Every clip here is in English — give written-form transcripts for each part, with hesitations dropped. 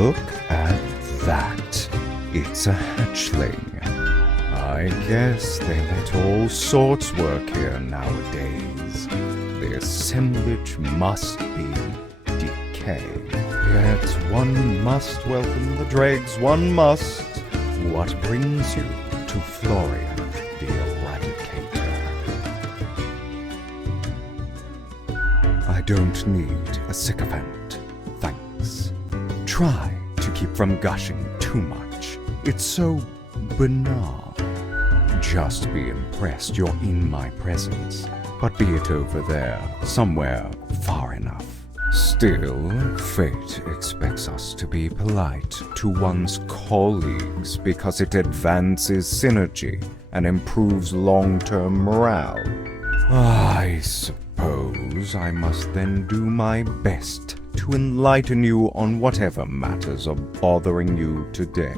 Look at that. It's a hatchling. I guess they let all sorts work here nowadays. The assemblage must be decay. Yet one must welcome the dregs, one must. What brings you to Florian the Eradicator? I don't need a sycophant, thanks. Try to keep from gushing too much. It's so banal. Just be impressed you're in my presence, but be it over there, somewhere far enough. Still, fate expects us to be polite to one's colleagues because it advances synergy and improves long-term morale. I suppose I must then do my best to enlighten you on whatever matters are bothering you today.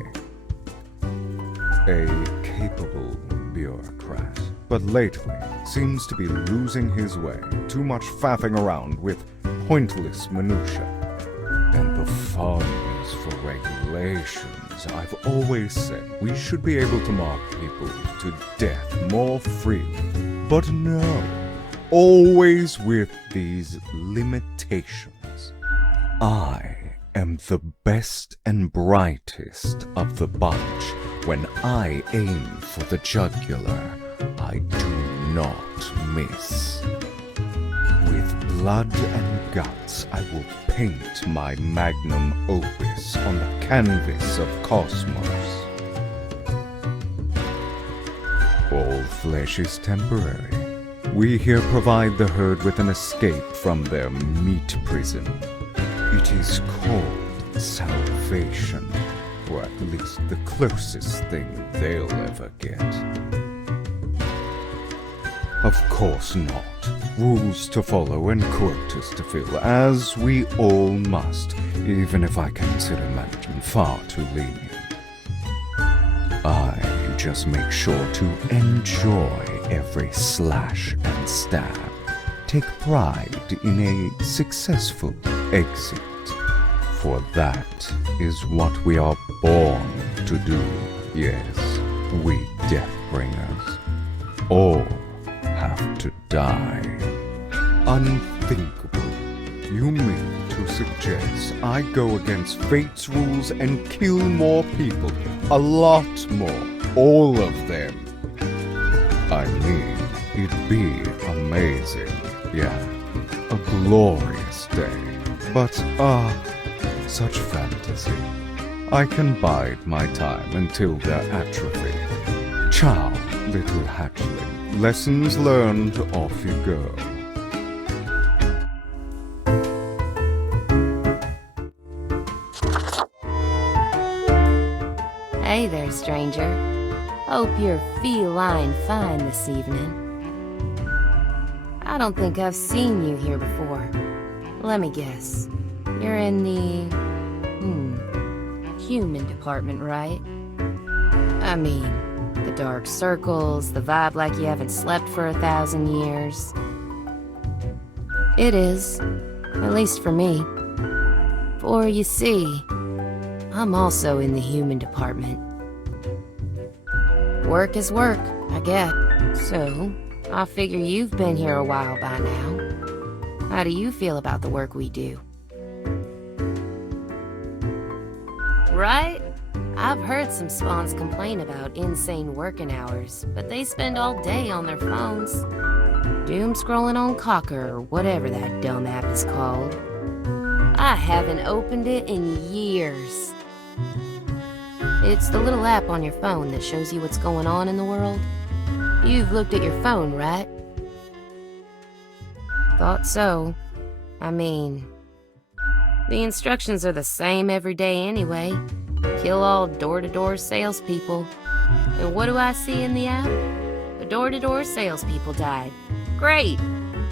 A capable bureaucrat, but lately seems to be losing his way. Too much faffing around with pointless minutiae. And the fun is for regulations. I've always said we should be able to mark people to death more freely. But no, always with these limitations. I am the best and brightest of the bunch. When I aim for the jugular, I do not miss. With blood and guts, I will paint my magnum opus on the canvas of cosmos. All flesh is temporary. We here provide the herd with an escape from their meat prison. It is called salvation. Or at least the closest thing they'll ever get. Of course not. Rules to follow and quotas to fill, as we all must, even if I consider management far too lenient. I just make sure to enjoy every slash and stab. Take pride in a successful exit. For that is what we are born to do. Yes, we Deathbringers all have to die. Unthinkable. You mean to suggest I go against fate's rules and kill more people? A lot more. All of them. I mean, it'd be amazing. Yeah, a glorious day. But, such fantasy. I can bide my time until their atrophy. Ciao, little hatchling. Lessons learned, off you go. Hey there, stranger. Hope you're feline fine this evening. I don't think I've seen you here before. Let me guess. You're in the... human department, right? I mean, the dark circles, the vibe like you haven't slept for 1,000 years. It is, at least for me. For you see, I'm also in the human department. Work is work, I guess. So, I figure you've been here a while by now. How do you feel about the work we do? Right? I've heard some spawns complain about insane working hours, but they spend all day on their phones. Doom scrolling on Cocker or whatever that dumb app is called. I haven't opened it in years. It's the little app on your phone that shows you what's going on in the world. You've looked at your phone, right? Thought so. I mean, the instructions are the same every day anyway. Kill all door-to-door salespeople. And what do I see in the app? The door-to-door salespeople died. Great!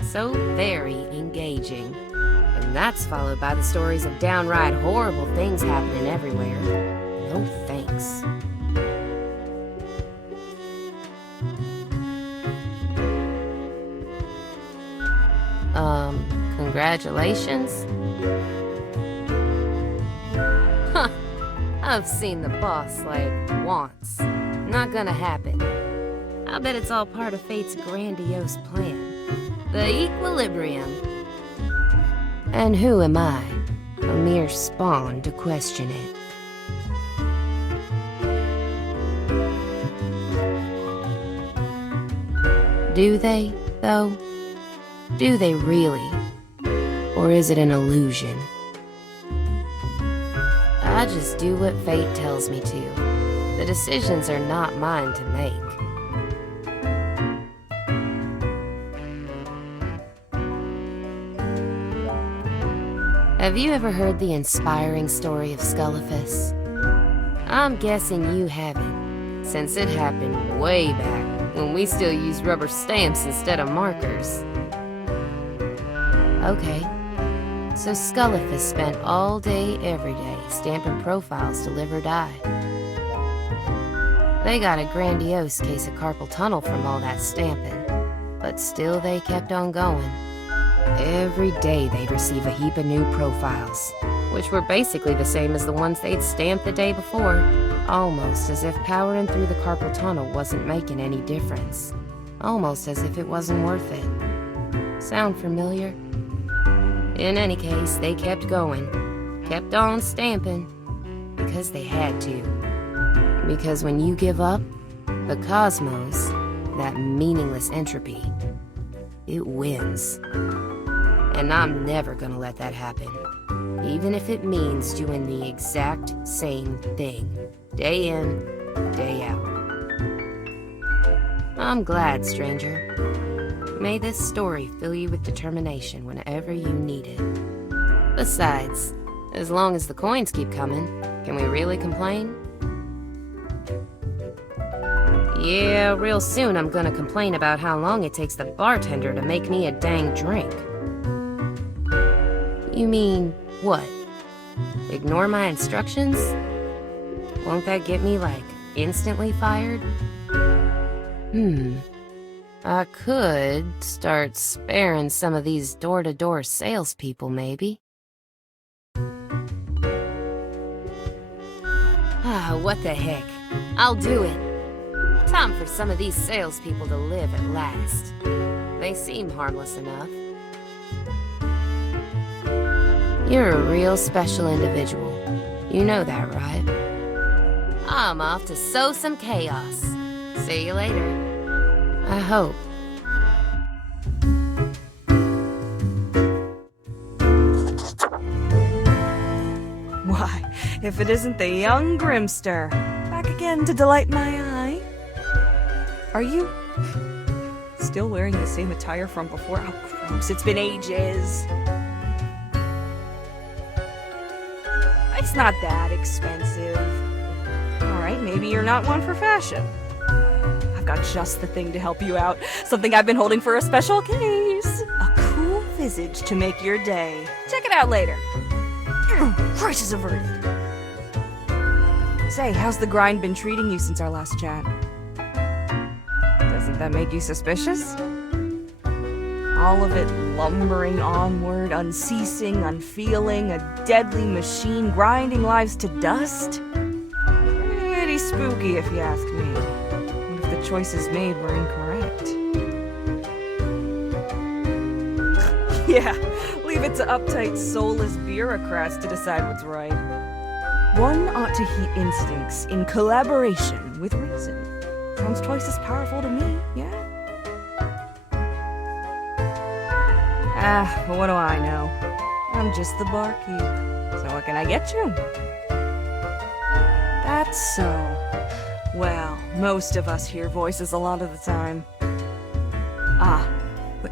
So very engaging. And that's followed by the stories of downright horrible things happening everywhere. No thanks. Congratulations? Huh, I've seen the boss, like, once. Not gonna happen. I bet it's all part of fate's grandiose plan. The equilibrium. And who am I? A mere spawn to question it. Do they, though? Do they really? Or is it an illusion? I just do what fate tells me to. The decisions are not mine to make. Have you ever heard the inspiring story of Scullifus? I'm guessing you haven't, since it happened way back when we still used rubber stamps instead of markers. Okay, so Scullifus spent all day, every day, stamping profiles to live or die. They got a grandiose case of carpal tunnel from all that stamping, but still they kept on going. Every day they'd receive a heap of new profiles, which were basically the same as the ones they'd stamped the day before, almost as if powering through the carpal tunnel wasn't making any difference. Almost as if it wasn't worth it. Sound familiar? In any case, they kept going, kept on stamping, because they had to. Because when you give up, the cosmos, that meaningless entropy, it wins. And I'm never gonna let that happen. Even if it means doing the exact same thing, day in, day out. I'm glad, stranger. May this story fill you with determination whenever you need it. Besides, as long as the coins keep coming, can we really complain? Yeah, real soon I'm gonna complain about how long it takes the bartender to make me a dang drink. You mean, what? Ignore my instructions? Won't that get me, like, instantly fired? I could start sparing some of these door-to-door salespeople, maybe. What the heck? I'll do it. Time for some of these salespeople to live at last. They seem harmless enough. You're a real special individual. You know that, right? I'm off to sow some chaos. See you later. I hope. Why, if it isn't the young Grimster, back again to delight my eye. Are you still wearing the same attire from before? Oh, gross, it's been ages. It's not that expensive. Alright, maybe you're not one for fashion. I've got just the thing to help you out. Something I've been holding for a special case. A cool visage to make your day. Check it out later. Crisis averted. Say, how's the grind been treating you since our last chat? Doesn't that make you suspicious? All of it lumbering onward, unceasing, unfeeling, a deadly machine grinding lives to dust? Pretty spooky if you ask me. What if the choices made were incorrect? Yeah, leave it to uptight, soulless bureaucrats to decide what's right. One ought to heed instincts in collaboration with reason. Sounds twice as powerful to me, yeah? But what do I know? I'm just the barkeep. So what can I get you? That's so. Well, most of us hear voices a lot of the time.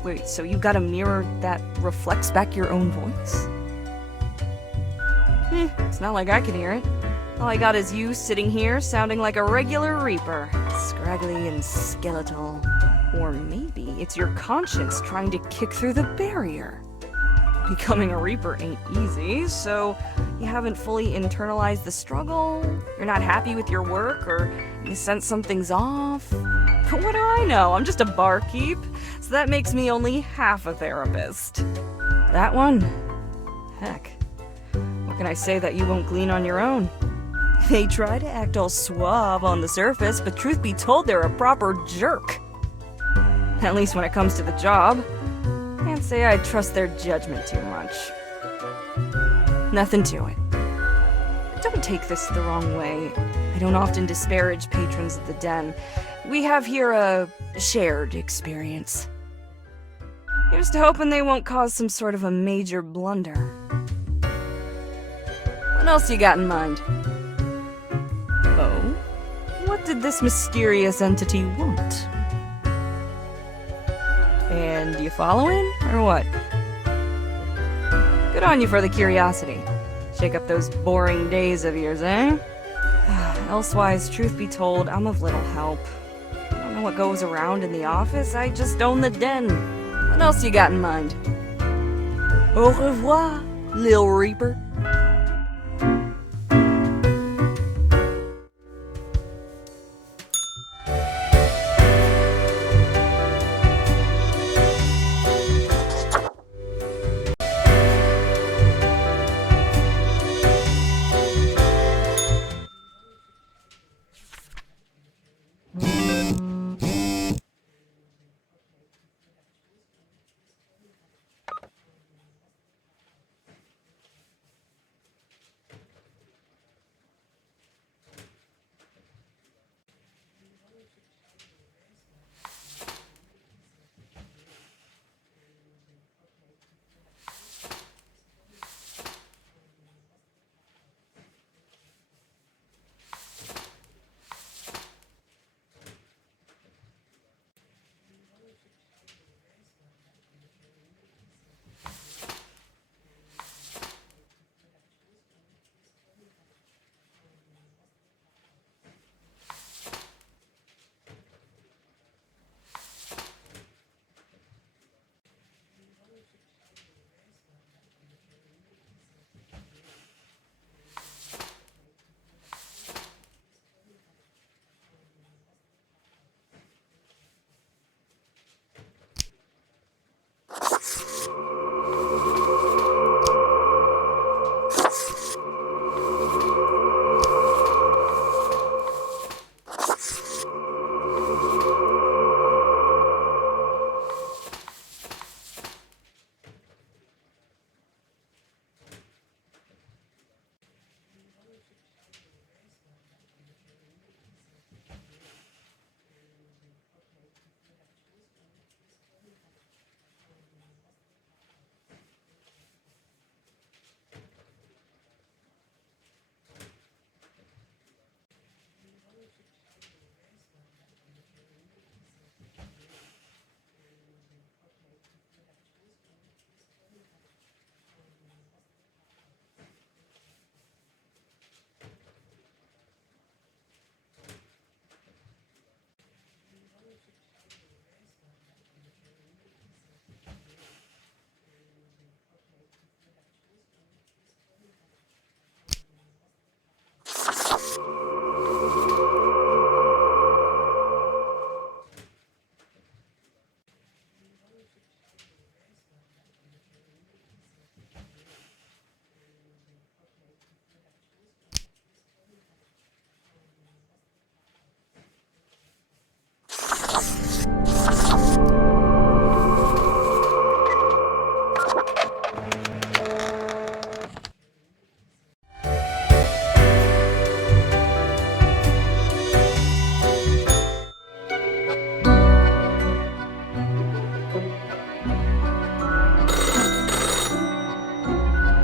Wait, so you got a mirror that reflects back your own voice? It's not like I can hear it. All I got is you sitting here sounding like a regular Reaper. Scraggly and skeletal. Or maybe it's your conscience trying to kick through the barrier. Becoming a Reaper ain't easy, so you haven't fully internalized the struggle, you're not happy with your work, or you sense something's off. But what do I know? I'm just a barkeep, so that makes me only half a therapist. That one? Heck. What can I say that you won't glean on your own? They try to act all suave on the surface, but truth be told, they're a proper jerk. At least when it comes to the job. Can't say I trust their judgment too much. Nothing to it. Don't take this the wrong way. I don't often disparage patrons of the den. We have here a shared experience. Here's to hoping they won't cause some sort of a major blunder. What else you got in mind? Oh? What did this mysterious entity want? And you following, or what? Good on you for the curiosity. Shake up those boring days of yours, eh? Elsewise, truth be told, I'm of little help. I don't know what goes around in the office, I just own the den. What else you got in mind? Au revoir, Lil Reaper.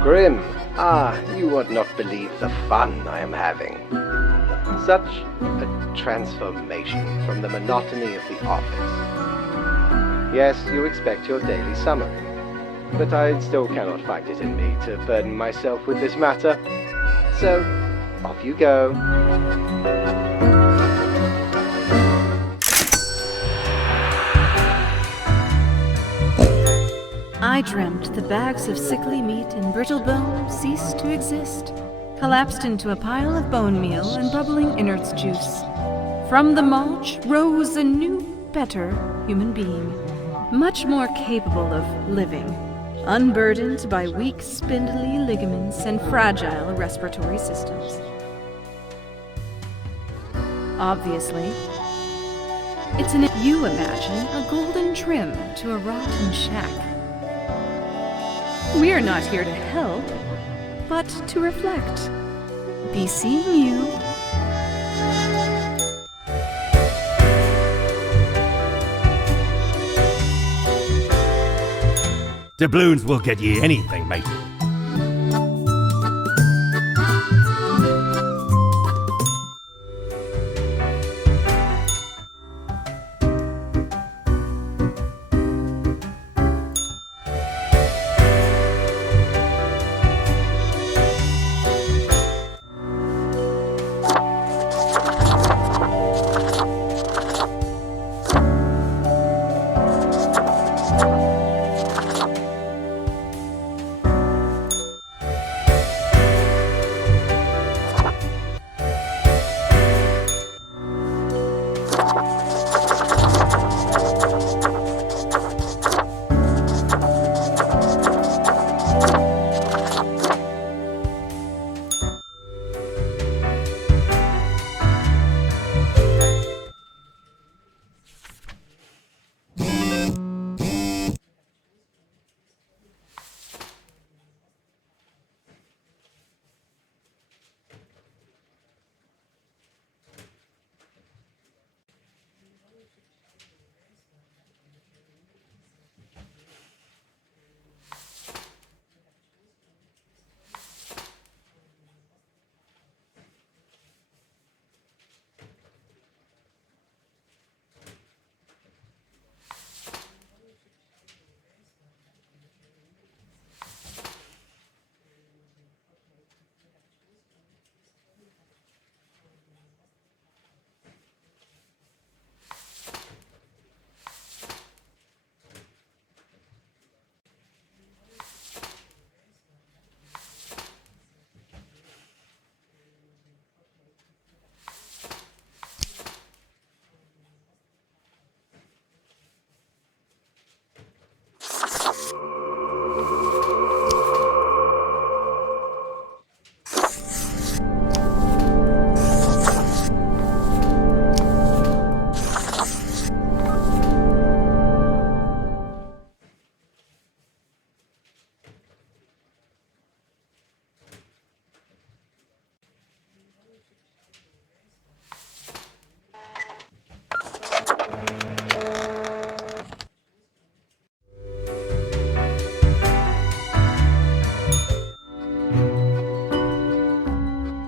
Grim, you would not believe the fun I am having. Such a transformation from the monotony of the office. Yes, you expect your daily summary, but I still cannot find it in me to burden myself with this matter. So, off you go. I dreamt the bags of sickly meat and brittle bone ceased to exist, collapsed into a pile of bone meal and bubbling innards juice. From the mulch rose a new, better human being, much more capable of living, unburdened by weak, spindly ligaments and fragile respiratory systems. obviously. It's an you imagine a golden trim to a rotten shack. We're not here to help, but to reflect. Be seeing you. Doubloons will get ye anything, mate.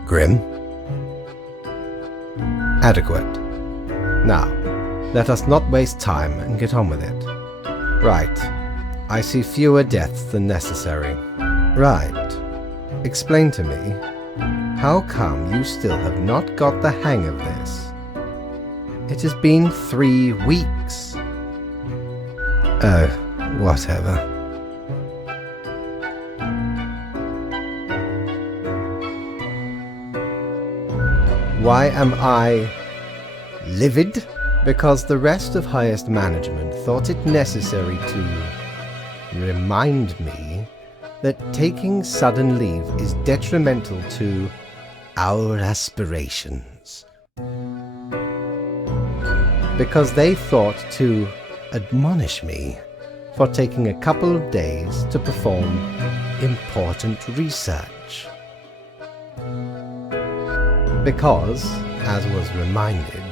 Grim? Adequate. Now, let us not waste time and get on with it. Right. I see fewer deaths than necessary. Right. Explain to me, how come you still have not got the hang of this? It has been 3 weeks. Oh, whatever. Why am I livid? Because the rest of highest management thought it necessary to remind me that taking sudden leave is detrimental to our aspirations. Because they thought to admonish me for taking a couple of days to perform important research. Because, as was reminded,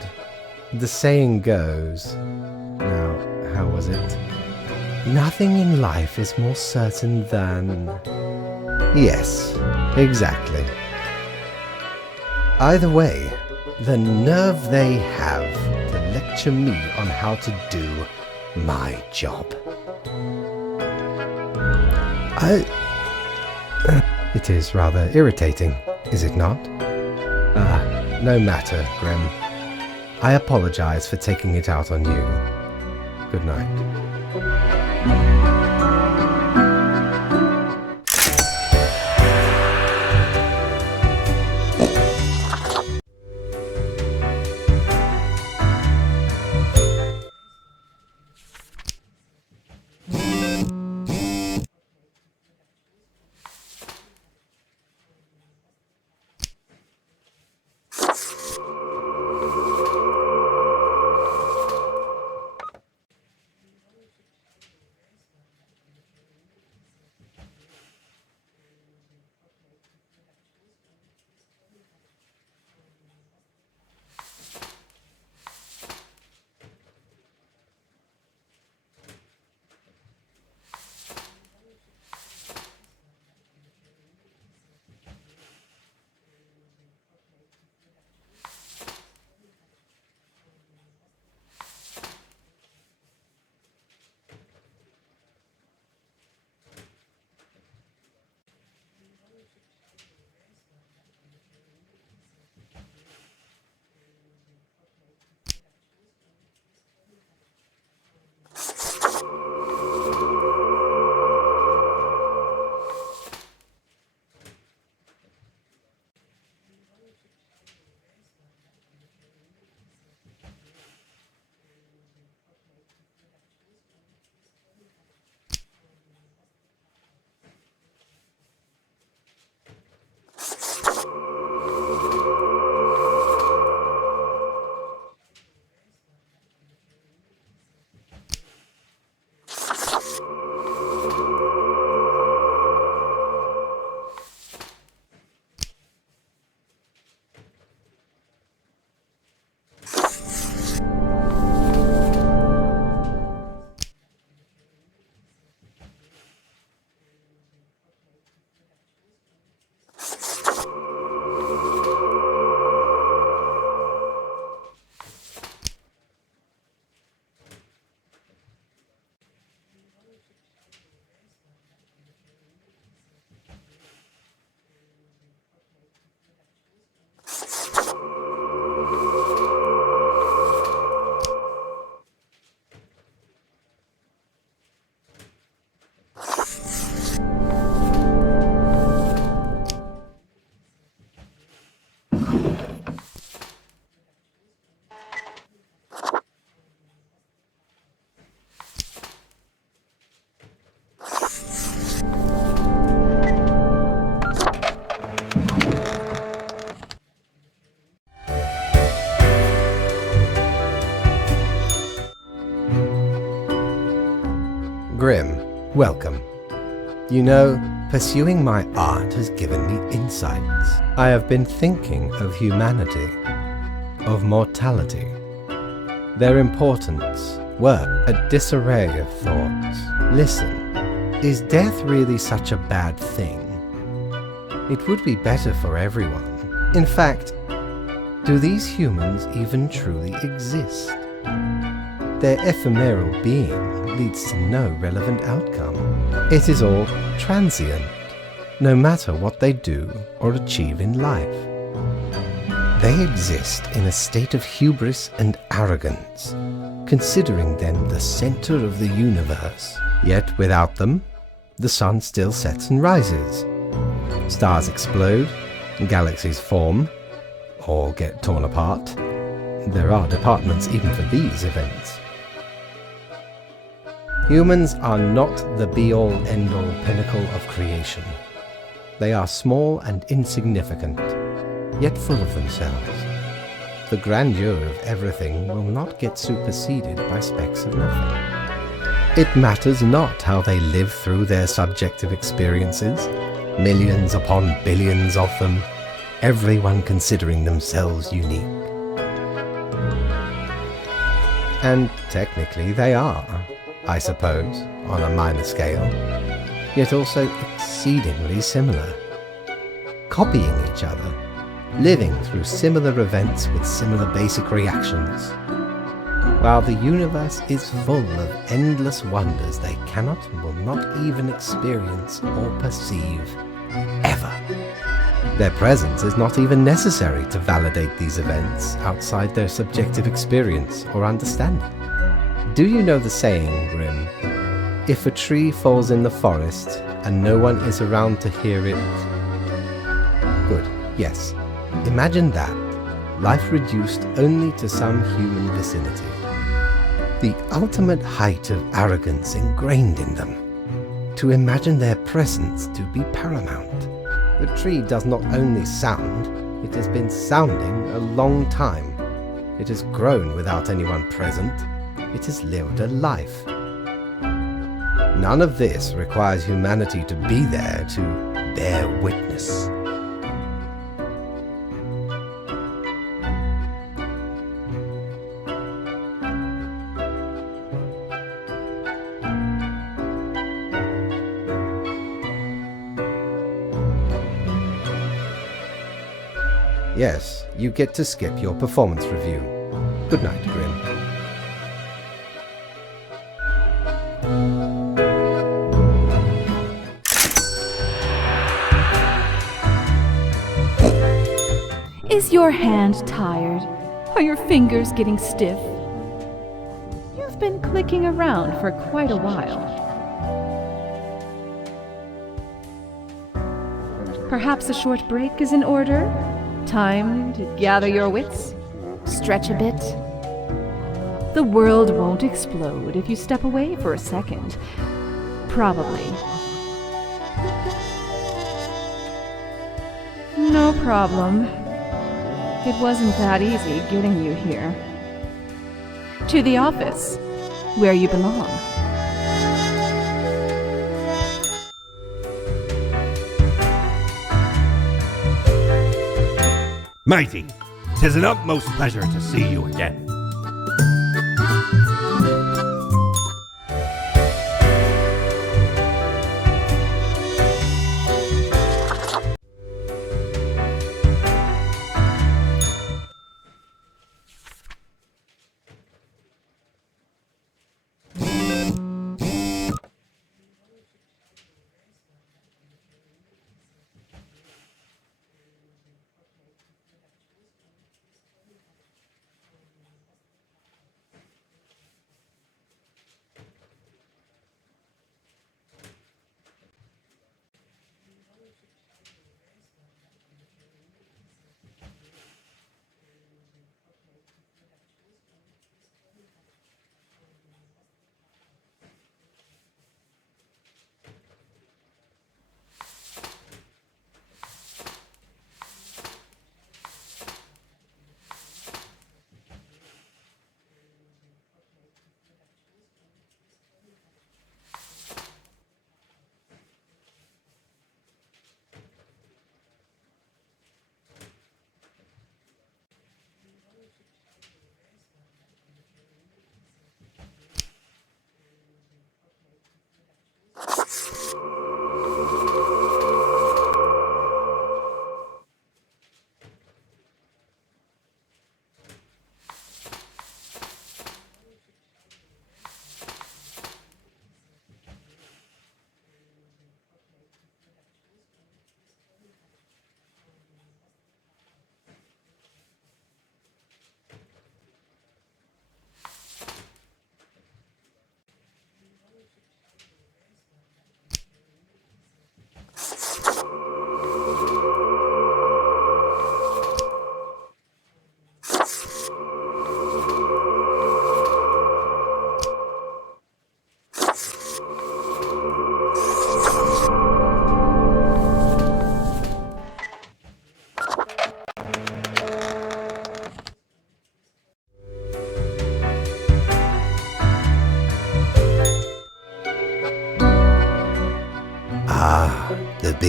the saying goes, now, how was it? Nothing in life is more certain than... Yes, exactly. Either way, the nerve they have to lecture me on how to do my job. It is rather irritating, is it not? No matter, Grim. I apologize for taking it out on you. Good night. Welcome. You know, pursuing my art has given me insights. I have been thinking of humanity, of mortality, their importance, work, a disarray of thoughts. Listen, is death really such a bad thing? It would be better for everyone. In fact, do these humans even truly exist? Their ephemeral being leads to no relevant outcome. It is all transient, no matter what they do or achieve in life. They exist in a state of hubris and arrogance, considering them the center of the universe. Yet without them, the sun still sets and rises. Stars explode, galaxies form, or get torn apart. There are departments even for these events. Humans are not the be-all, end-all pinnacle of creation. They are small and insignificant, yet full of themselves. The grandeur of everything will not get superseded by specks of nothing. It matters not how they live through their subjective experiences, millions upon billions of them, everyone considering themselves unique. And technically they are, I suppose, on a minor scale, yet also exceedingly similar. Copying each other, living through similar events with similar basic reactions. While the universe is full of endless wonders they cannot and will not even experience or perceive, ever. Their presence is not even necessary to validate these events outside their subjective experience or understanding. Do you know the saying, Grim? If a tree falls in the forest and no one is around to hear it... Good, yes. Imagine that. Life reduced only to some human vicinity. The ultimate height of arrogance ingrained in them. To imagine their presence to be paramount. The tree does not only sound, it has been sounding a long time. It has grown without anyone present. It has lived a life. None of this requires humanity to be there to bear witness. Yes, you get to skip your performance review. Good night, Grim. Is your hand tired? Are your fingers getting stiff? You've been clicking around for quite a while. Perhaps a short break is in order? Time to gather your wits? Stretch a bit? The world won't explode if you step away for a second. Probably. No problem. It wasn't that easy getting you here. To the office, where you belong. Matey, 'tis an utmost pleasure to see you again.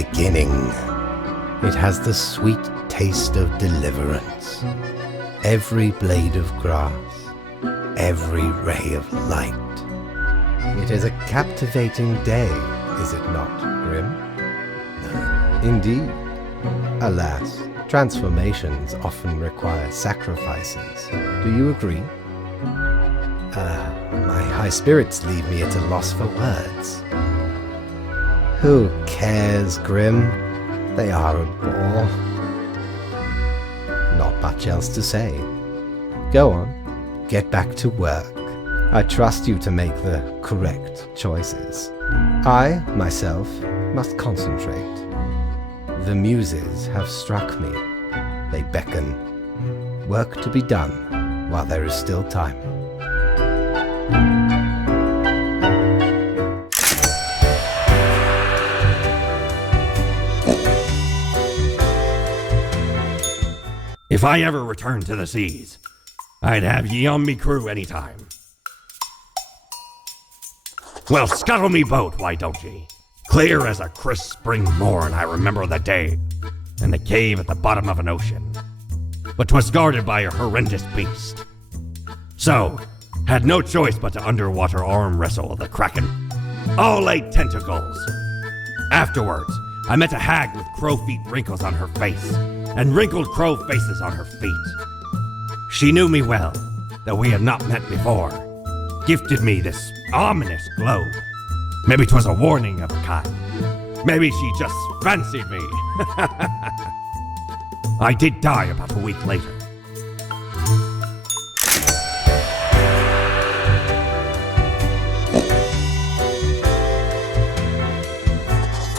beginning. It has the sweet taste of deliverance. Every blade of grass, every ray of light. It is a captivating day, is it not, Grim? Indeed. Alas, transformations often require sacrifices. Do you agree? My high spirits leave me at a loss for words. Who cares, Grim? They are a bore. Not much else to say. Go on, get back to work. I trust you to make the correct choices. I, myself, must concentrate. The muses have struck me. They beckon. Work to be done while there is still time. If I ever return to the seas, I'd have ye on me crew anytime. Well, scuttle me boat, why don't ye? Clear as a crisp spring morn, I remember the day, and the cave at the bottom of an ocean. But 'twas guarded by a horrendous beast. So, had no choice but to underwater arm wrestle the kraken. All 8 tentacles. Afterwards, I met a hag with crow feet wrinkles on her face, and wrinkled crow faces on her feet. She knew me well, though we had not met before. Gifted me this ominous globe. Maybe 'twas a warning of a kind. Maybe she just fancied me. I did die about a week later,